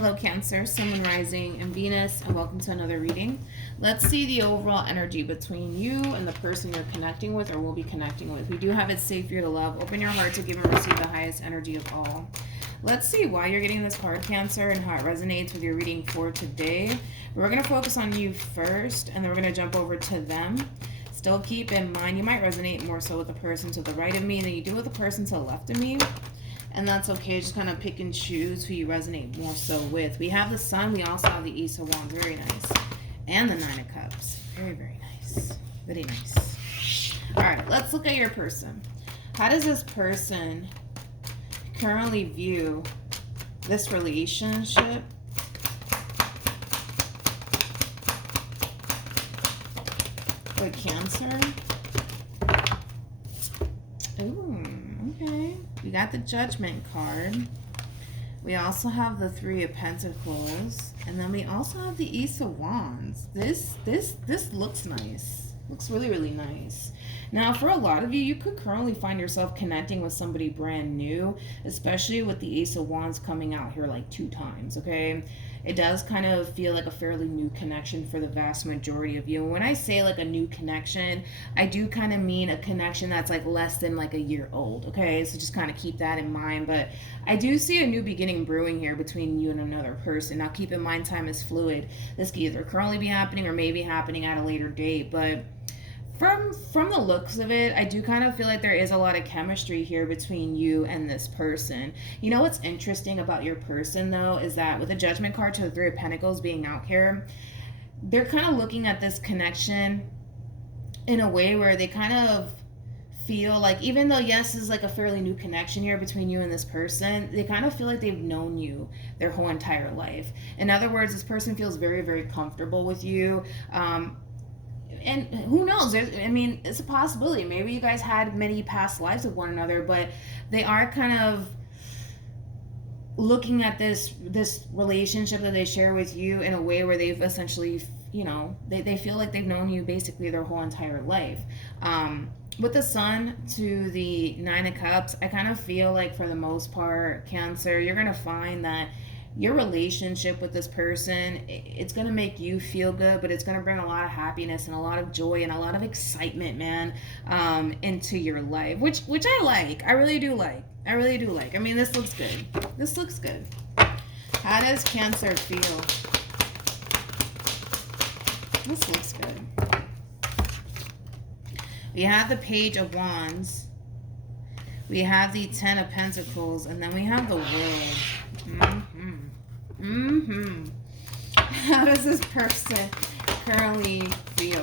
Hello, Cancer, Sun, Moon, Rising, and Venus, and welcome to another reading. Let's see the overall energy between you and the person you're connecting with or will be connecting with. We do have it safe for you to love. Open your heart to give and receive the highest energy of all. Let's see why you're getting this card, Cancer, and how it resonates with your reading for today. We're going to focus on you first, and then we're going to jump over to them. Still keep in mind, you might resonate more so with the person to the right of me than you do with the person to the left of me. And that's okay, just kind of pick and choose who you resonate more so with. We have the Sun, we also have the Ace of Wands, very nice. And the Nine of Cups, very, very nice. Very nice. All right, let's look at your person. How does this person currently view this relationship? With Cancer? Ooh, okay. We got the Judgment card. We also have the Three of Pentacles. And then we also have the Ace of Wands. This looks nice. Looks really, really nice. Now, for a lot of you, you could currently find yourself connecting with somebody brand new, especially with the Ace of Wands coming out here like 2 times, okay? It does kind of feel like a fairly new connection for the vast majority of you. And when I say like a new connection, I do kind of mean a connection that's like less than like a year old, okay? So just kind of keep that in mind. But I do see a new beginning brewing here between you and another person. Now, keep in mind, time is fluid. This could either currently be happening or maybe happening at a later date, but from the looks of it, I do kind of feel like there is a lot of chemistry here between you and this person. You know what's interesting about your person, though, is that with the Judgment card to the Three of Pentacles being out here, they're kind of looking at this connection in a way where they kind of feel like, even though, yes, this is like a fairly new connection here between you and this person, they kind of feel like they've known you their whole entire life. In other words, this person feels very, very comfortable with you. And who knows? I mean, it's a possibility. Maybe you guys had many past lives with one another, but they are kind of looking at this relationship that they share with you in a way where they've essentially, you know, they feel like they've known you basically their whole entire life. With the Sun to the Nine of Cups, I kind of feel like for the most part, Cancer, you're going to find that your relationship with this person, it's going to make you feel good, but it's going to bring a lot of happiness and a lot of joy and a lot of excitement, man, into your life, which I like. I really do like. I really do like. I mean, this looks good. This looks good. How does Cancer feel? This looks good. We have the Page of Wands. We have the Ten of Pentacles, and then we have the World. How does this person currently feel?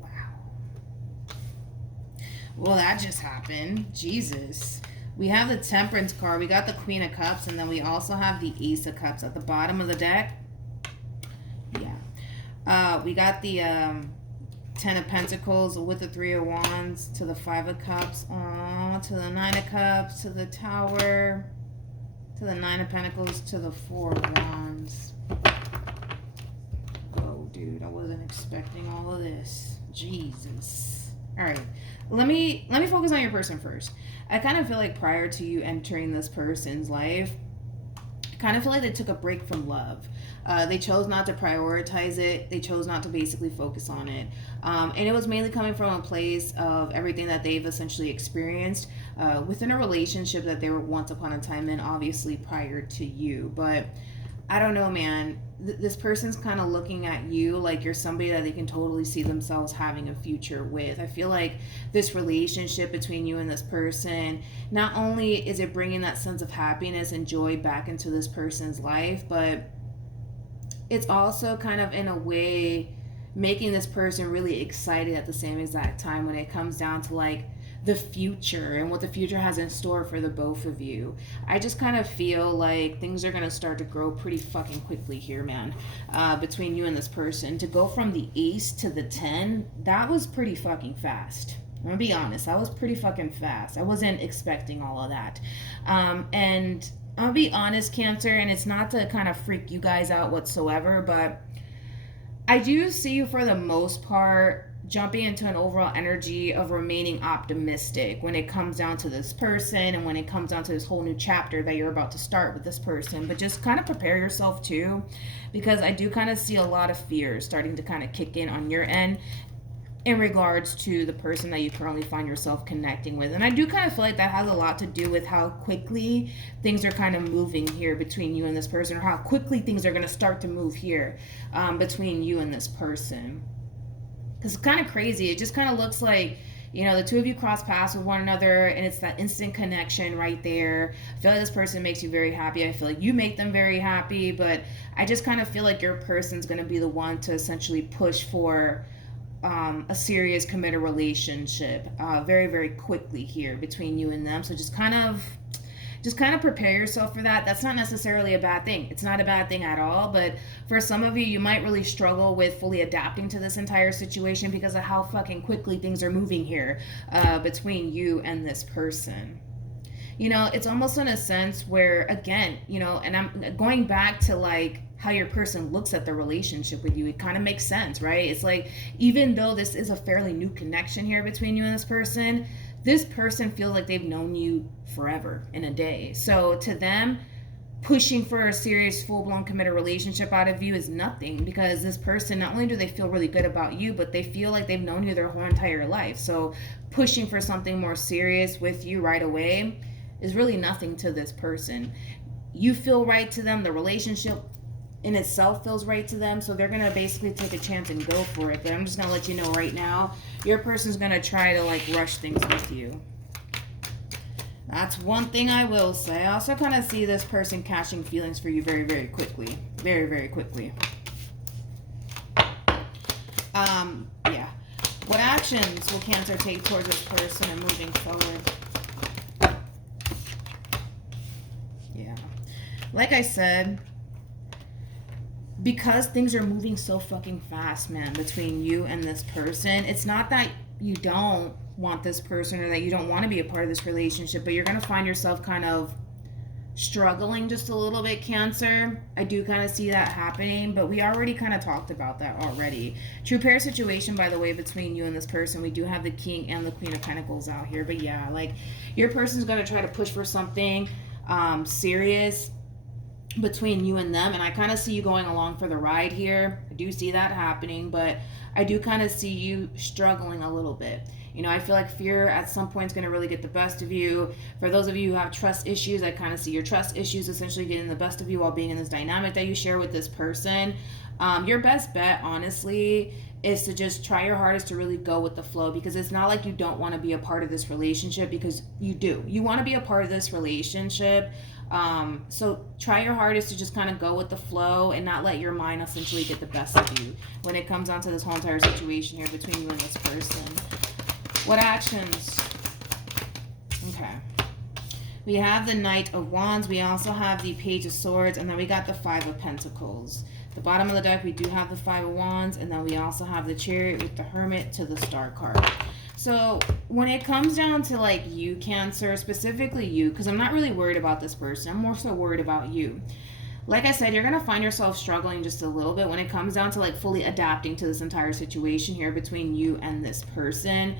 Wow. Well, that just happened. Jesus. We have the Temperance card. We got the Queen of Cups, and then we also have the Ace of Cups at the bottom of the deck. Yeah. We got the Ten of Pentacles with the Three of Wands to the Five of Cups, to the Nine of Cups, to the Tower, to the Nine of Pentacles, to the Four of Wands. Oh, dude, I wasn't expecting all of this. Jesus. All right, let me focus on your person first. I kind of feel like prior to you entering this person's life, I kind of feel like they took a break from love. They chose not to prioritize it. They chose not to basically focus on it. And it was mainly coming from a place of everything that they've essentially experienced within a relationship that they were once upon a time in, obviously prior to you. But I don't know, man. This person's kind of looking at you like you're somebody that they can totally see themselves having a future with. I feel like this relationship between you and this person, not only is it bringing that sense of happiness and joy back into this person's life, but it's also kind of in a way making this person really excited at the same exact time when it comes down to like the future and what the future has in store for the both of you. I just kind of feel like things are going to start to grow pretty fucking quickly here, man, between you and this person. To go from the Ace to the 10, that was pretty fucking fast. I'm gonna be honest, that was pretty fucking fast. I wasn't expecting all of that. And I'm gonna be honest, Cancer, and it's not to kind of freak you guys out whatsoever, but I do see you for the most part jumping into an overall energy of remaining optimistic when it comes down to this person and when it comes down to this whole new chapter that you're about to start with this person. But just kind of prepare yourself too, because I do kind of see a lot of fears starting to kind of kick in on your end in regards to the person that you currently find yourself connecting with. And I do kind of feel like that has a lot to do with how quickly things are kind of moving here between you and this person, or how quickly things are going to start to move here between you and this person. Because it's kind of crazy. It just kind of looks like, you know, the two of you cross paths with one another, and it's that instant connection right there. I feel like this person makes you very happy. I feel like you make them very happy, but I just kind of feel like your person's going to be the one to essentially push for a serious committed relationship very, very quickly here between you and them. So just kind of prepare yourself for that. That's not necessarily a bad thing. It's not a bad thing at all. But for some of you, you might really struggle with fully adapting to this entire situation because of how fucking quickly things are moving here between you and this person. You know, it's almost in a sense where, again, you know, and I'm going back to like how your person looks at the relationship with you. It kind of makes sense, right? It's like, even though this is a fairly new connection here between you and this person feels like they've known you forever in a day. So to them, pushing for a serious, full-blown committed relationship out of you is nothing, because this person, not only do they feel really good about you, but they feel like they've known you their whole entire life. So pushing for something more serious with you right away is really nothing to this person. You feel right to them. The relationship in itself feels right to them, so they're gonna basically take a chance and go for it. But I'm just gonna let you know right now, your person's gonna try to like rush things with you. That's one thing I will say. I also kind of see this person catching feelings for you very, very quickly. Very, very quickly. Yeah. What actions will Cancer take towards this person and moving forward? Yeah. Like I said, because things are moving so fucking fast, man, between you and this person, it's not that you don't want this person or that you don't want to be a part of this relationship, but you're going to find yourself kind of struggling just a little bit, Cancer. I do kind of see that happening, but we already kind of talked about that already. True pair situation, by the way, between you and this person. We do have the King and the Queen of Pentacles out here, but yeah, like, your person's going to try to push for something serious between you and them, and I kind of see you going along for the ride here. I do see that happening, but I do kind of see you struggling a little bit. You know, I feel like fear at some point is going to really get the best of you. For those of you who have trust issues, I kind of see your trust issues essentially getting the best of you while being in this dynamic that you share with this person. Your best bet, honestly, is to just try your hardest to really go with the flow, because it's not like you don't want to be a part of this relationship, because you do. You want to be a part of this relationship. So try your hardest to just kind of go with the flow and not let your mind essentially get the best of you when it comes down to this whole entire situation here between you and this person. What actions? Okay. We have the Knight of Wands. We also have the Page of Swords, and then we got the Five of Pentacles. The bottom of the deck, we do have the Five of Wands, and then we also have the Chariot with the Hermit to the Star card. So when it comes down to like you, Cancer, specifically you, because I'm not really worried about this person, I'm more so worried about you. Like I said, you're going to find yourself struggling just a little bit when it comes down to like fully adapting to this entire situation here between you and this person,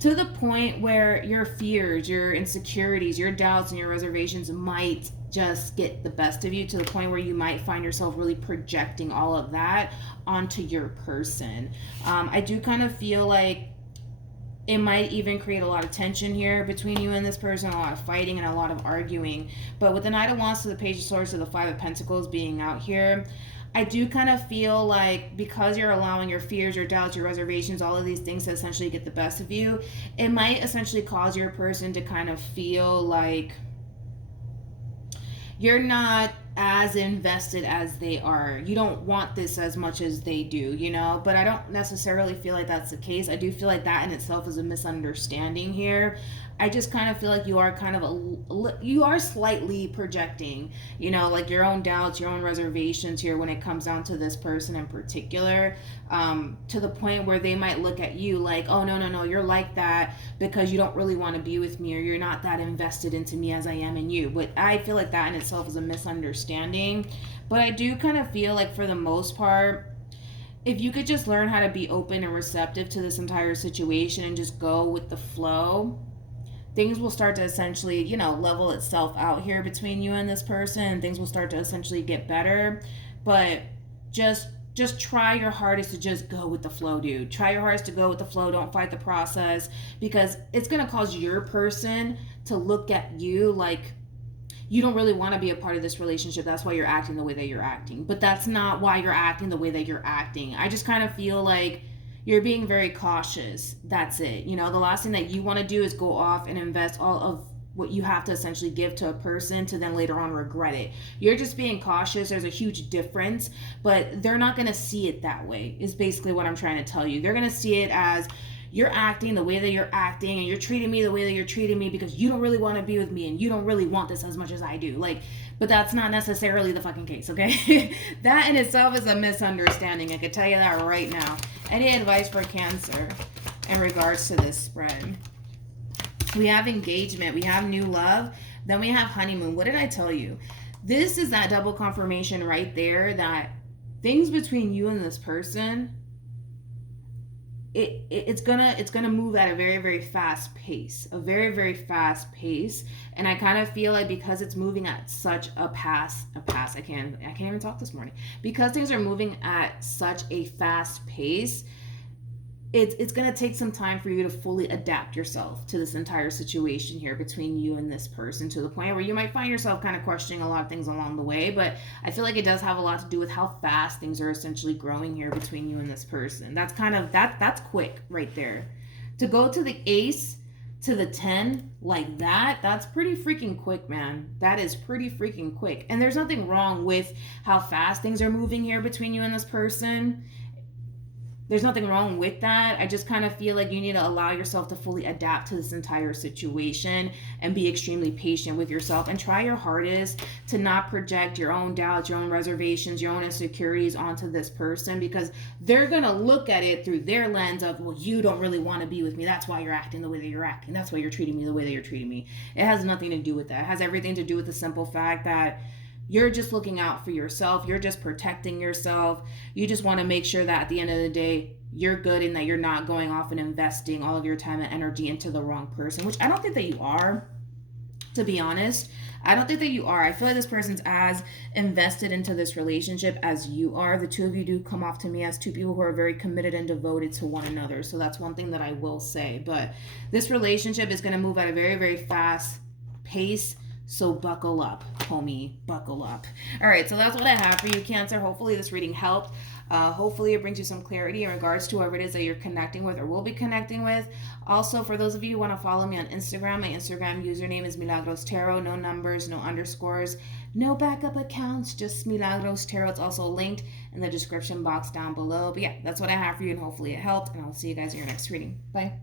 to the point where your fears, your insecurities, your doubts, and your reservations might just get the best of you, to the point where you might find yourself really projecting all of that onto your person. I do kind of feel like it might even create a lot of tension here between you and this person, a lot of fighting and a lot of arguing. But with the Knight of Wands to the Page of Swords to the Five of Pentacles being out here, I do kind of feel like because you're allowing your fears, your doubts, your reservations, all of these things to essentially get the best of you, it might essentially cause your person to kind of feel like you're not as invested as they are. You don't want this as much as they do, you know? But I don't necessarily feel like that's the case. I do feel like that in itself is a misunderstanding here. I just kind of feel like you are kind of you are slightly projecting, you know, like your own doubts, your own reservations here when it comes down to this person in particular, to the point where they might look at you like, oh, no, you're like that because you don't really want to be with me, or you're not that invested into me as I am in you. But I feel like that in itself is a misunderstanding. But I do kind of feel like for the most part, if you could just learn how to be open and receptive to this entire situation and just go with the flow, things will start to essentially, level itself out here between you and this person, and things will start to essentially get better. But just try your hardest to just go with the flow, dude. Try your hardest to go with the flow. Don't fight the process, because it's going to cause your person to look at you like you don't really want to be a part of this relationship. That's why you're acting the way that you're acting. But that's not why you're acting the way that you're acting. I just kind of feel like you're being very cautious. That's it. The last thing that you want to do is go off and invest all of what you have to essentially give to a person to then later on regret it. You're just being cautious. There's a huge difference, but they're not going to see it that way, is basically what I'm trying to tell you. They're going to see it as you're acting the way that you're acting, and you're treating me the way that you're treating me because you don't really want to be with me and you don't really want this as much as I do. But that's not necessarily the fucking case, okay? That in itself is a misunderstanding. I can tell you that right now. Any advice for Cancer in regards to this spread? We have engagement, we have new love, then we have honeymoon. What did I tell you? This is that double confirmation right there that things between you and this person, it's gonna move at a very, very fast pace, and I kind of feel like because it's moving at such a pass, I can't even talk this morning, because things are moving at such a fast pace. It's going to take some time for you to fully adapt yourself to this entire situation here between you and this person, to the point where you might find yourself kind of questioning a lot of things along the way. But I feel like it does have a lot to do with how fast things are essentially growing here between you and this person. That's kind of, that's quick right there. To go to the ace to the 10 like that, that's pretty freaking quick, man. That is pretty freaking quick. And there's nothing wrong with how fast things are moving here between you and this person. There's nothing wrong with that. I just kind of feel like you need to allow yourself to fully adapt to this entire situation and be extremely patient with yourself, and try your hardest to not project your own doubts, your own reservations, your own insecurities onto this person, because they're going to look at it through their lens of, well, you don't really want to be with me. That's why you're acting the way that you're acting. That's why you're treating me the way that you're treating me. It has nothing to do with that. It has everything to do with the simple fact that you're just looking out for yourself. You're just protecting yourself. You just want to make sure that at the end of the day, you're good, and that you're not going off and investing all of your time and energy into the wrong person, which I don't think that you are, to be honest. I don't think that you are. I feel like this person's as invested into this relationship as you are. The two of you do come off to me as two people who are very committed and devoted to one another. So that's one thing that I will say. But this relationship is going to move at a very, very fast pace. So buckle up, homie, buckle up. All right, so that's what I have for you, Cancer. Hopefully this reading helped. Hopefully it brings you some clarity in regards to whoever it is that you're connecting with or will be connecting with. Also, for those of you who want to follow me on Instagram, my Instagram username is MilagrosTarot. No numbers, no underscores, no backup accounts, just MilagrosTarot. It's also linked in the description box down below. But yeah, that's what I have for you, and hopefully it helped. And I'll see you guys in your next reading. Bye.